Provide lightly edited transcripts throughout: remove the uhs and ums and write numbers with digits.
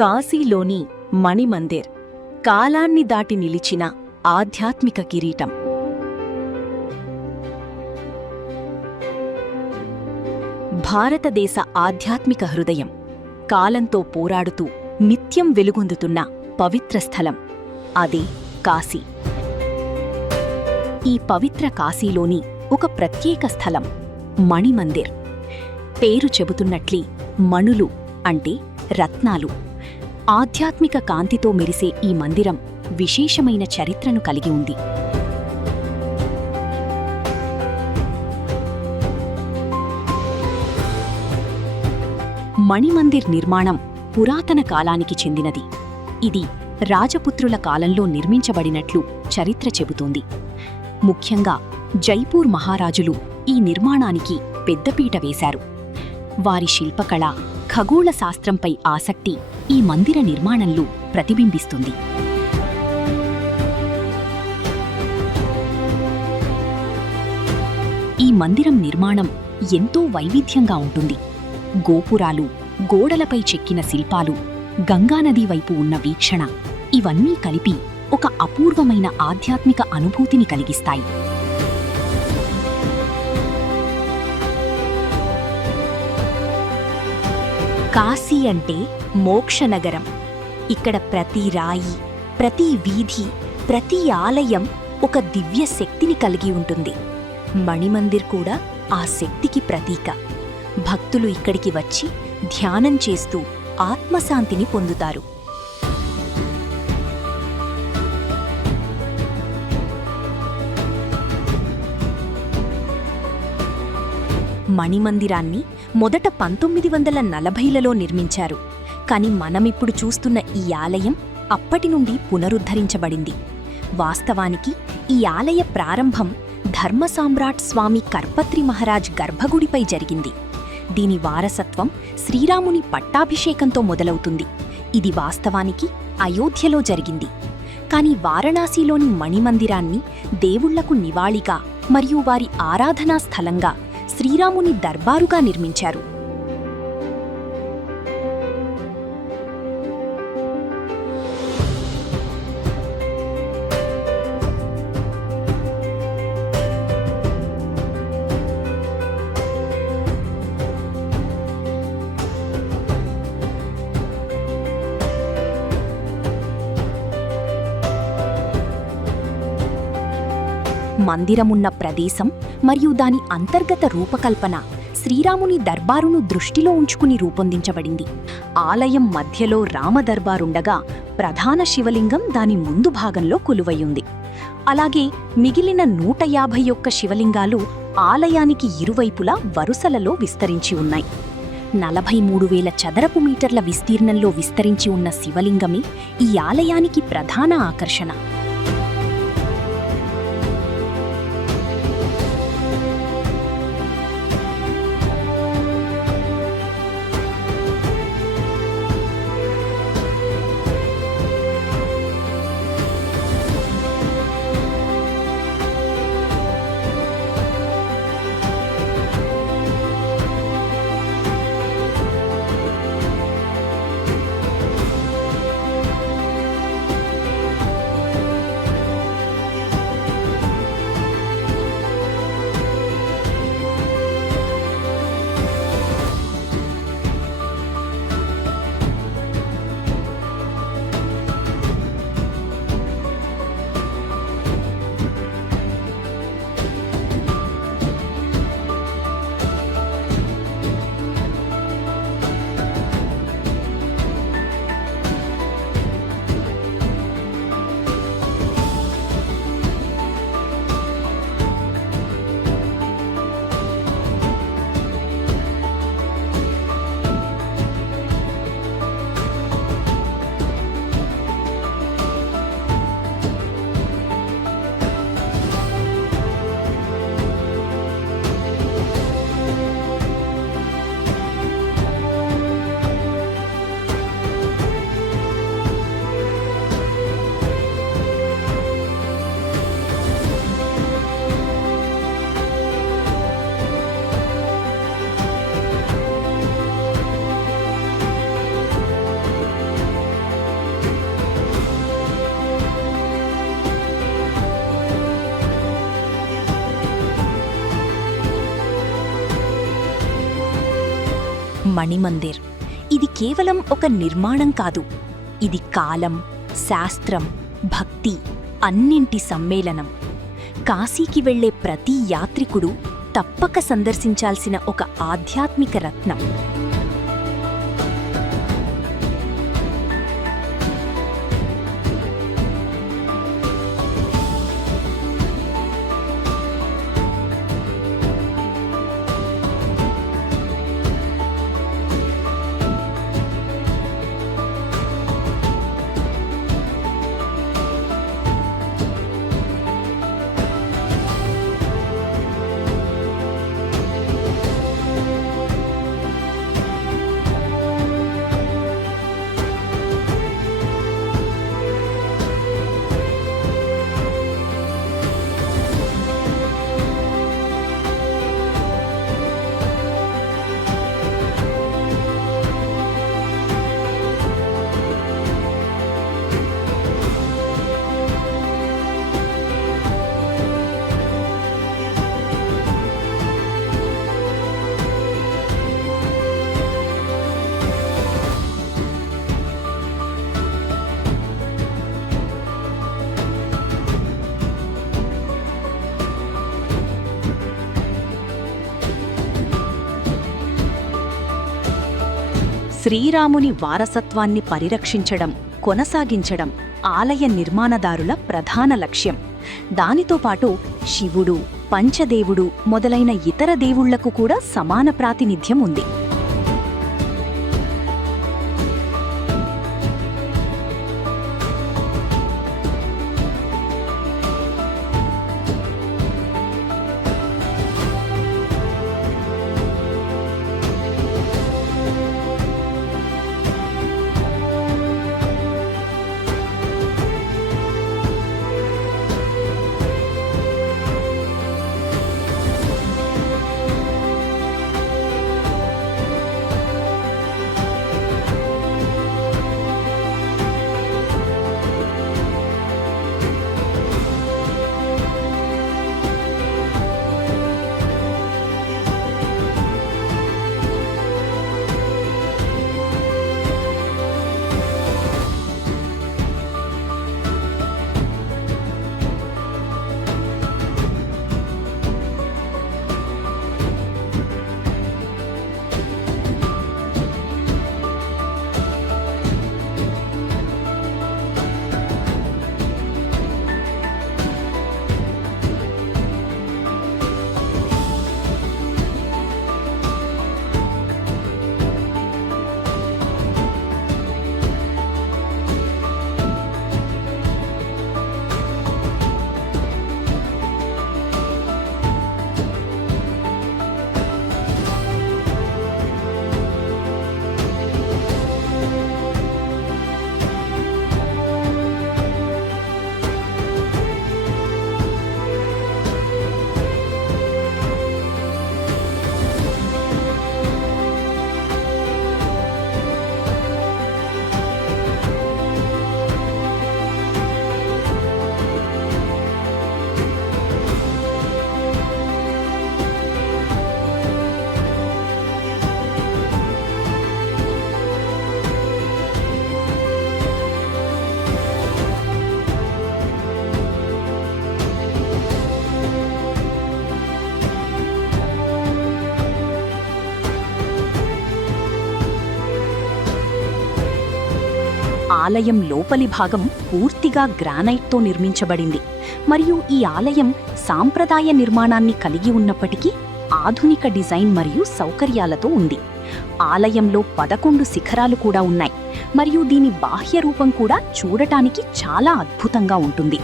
కాశీలోని మణిమందిర్ కాలాన్ని దాటి నిలిచిన ఆధ్యాత్మిక కిరీటం. భారతదేశ ఆధ్యాత్మిక హృదయం, కాలంతో పోరాడుతూ నిత్యం వెలుగొందుతున్న పవిత్ర స్థలం అదే కాశీ. ఈ పవిత్ర కాశీలోని ఒక ప్రత్యేక స్థలం మణిమందిర్. పేరు చెబుతున్నట్లే మణులు అంటే రత్నాలు. ఆధ్యాత్మిక కాంతితో మెరిసే ఈ మందిరం విశేషమైన చరిత్రను కలిగి ఉంది. మణిమందిర్ నిర్మాణం పురాతన కాలానికి చెందినది. ఇది రాజపుత్రుల కాలంలో నిర్మించబడినట్లు చరిత్ర చెబుతోంది. ముఖ్యంగా జైపూర్ మహారాజులు ఈ నిర్మాణానికి పెద్దపీట వేశారు. వారి శిల్పకళ, ఖగోళ శాస్త్రంపై ఆసక్తి ఈ మందిర నిర్మాణంలో ప్రతిబింబిస్తుంది. ఈ మందిరం నిర్మాణం ఎంతో వైవిధ్యంగా ఉంటుంది. గోపురాలు, గోడలపై చెక్కిన శిల్పాలు, గంగానది వైపు ఉన్న వీక్షణ ఇవన్నీ కలిపి ఒక అపూర్వమైన ఆధ్యాత్మిక అనుభూతిని కలిగిస్తాయి. కాశీ అంటే మోక్షనగరం. ఇక్కడ ప్రతి రాయి, ప్రతి వీధి, ప్రతి ఆలయం ఒక దివ్య శక్తిని కలిగి ఉంటుంది. మణిమందిర్ కూడా ఆ శక్తికి ప్రతీక. భక్తులు ఇక్కడికి వచ్చి ధ్యానం చేస్తూ ఆత్మశాంతిని పొందుతారు. మణిమందిరాన్ని మొదట 1940లలో నిర్మించారు. కాని మనమిప్పుడు చూస్తున్న ఈ ఆలయం అప్పటి నుండి పునరుద్ధరించబడింది. వాస్తవానికి ఈ ఆలయ ప్రారంభం ధర్మసామ్రాట్ స్వామి కర్పత్రి మహారాజ్ గర్భగుడిపై జరిగింది. దీని వారసత్వం శ్రీరాముని పట్టాభిషేకంతో మొదలవుతుంది. ఇది వాస్తవానికి అయోధ్యలో జరిగింది. కాని వారణాసిలోని మణిమందిరాన్ని దేవుళ్లకు నివాళిగా మరియు వారి ఆరాధనా స్థలంగా శ్రీరాముని దర్బారుగా నిర్మించారు. మందిరమున్న ప్రదేశం మరియు దాని అంతర్గత రూపకల్పన శ్రీరాముని దర్బారును దృష్టిలో ఉంచుకుని రూపొందించబడింది. ఆలయం మధ్యలో రామదర్బారుండగా ప్రధాన శివలింగం దాని ముందు భాగంలో కొలువయ్యుంది. అలాగే మిగిలిన 151 శివలింగాలు ఆలయానికి ఇరువైపులా వరుసలలో విస్తరించి ఉన్నాయి. 43,000 చదరపు మీటర్ల విస్తీర్ణంలో విస్తరించి ఉన్న శివలింగమే ఈ ఆలయానికి ప్రధాన ఆకర్షణ. మణిమందిర్. ఇది కేవలం ఒక నిర్మాణం కాదు, ఇది కాలం, శాస్త్రం, భక్తి అన్నింటి సమ్మేళనం. కాశీకి వెళ్లే ప్రతి యాత్రికుడు తప్పక సందర్శించాల్సిన ఒక ఆధ్యాత్మిక రత్నం. శ్రీరాముని వారసత్వాన్ని పరిరక్షించడం, కొనసాగించడం ఆలయ నిర్మాణదారుల ప్రధాన లక్ష్యం. దానితో పాటు శివుడు, పంచదేవుడు మొదలైన ఇతర దేవుళ్లకు కూడా సమాన ప్రాతినిధ్యం ఉంది. ఆలయం లోపలి భాగం పూర్తిగా గ్రానైట్తో నిర్మించబడింది. మరియు ఈ ఆలయం సాంప్రదాయ నిర్మాణాన్ని కలిగి ఉన్నప్పటికీ ఆధునిక డిజైన్ మరియు సౌకర్యాలతో ఉంది. ఆలయంలో 11 శిఖరాలు కూడా ఉన్నాయి మరియు దీని బాహ్య రూపం కూడా చూడటానికి చాలా అద్భుతంగా ఉంటుంది.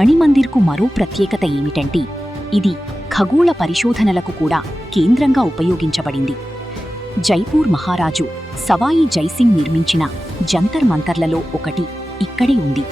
మణిమందిర్కు మరో ప్రత్యేకత ఏమిటంటే ఇది ఖగోళ పరిశోధనలకు కూడా కేంద్రంగా ఉపయోగించబడింది. జైపూర్ మహారాజు సవాయి జైసింగ్ నిర్మించిన జంతర్ మంతర్లలో ఒకటి ఇక్కడే ఉంది.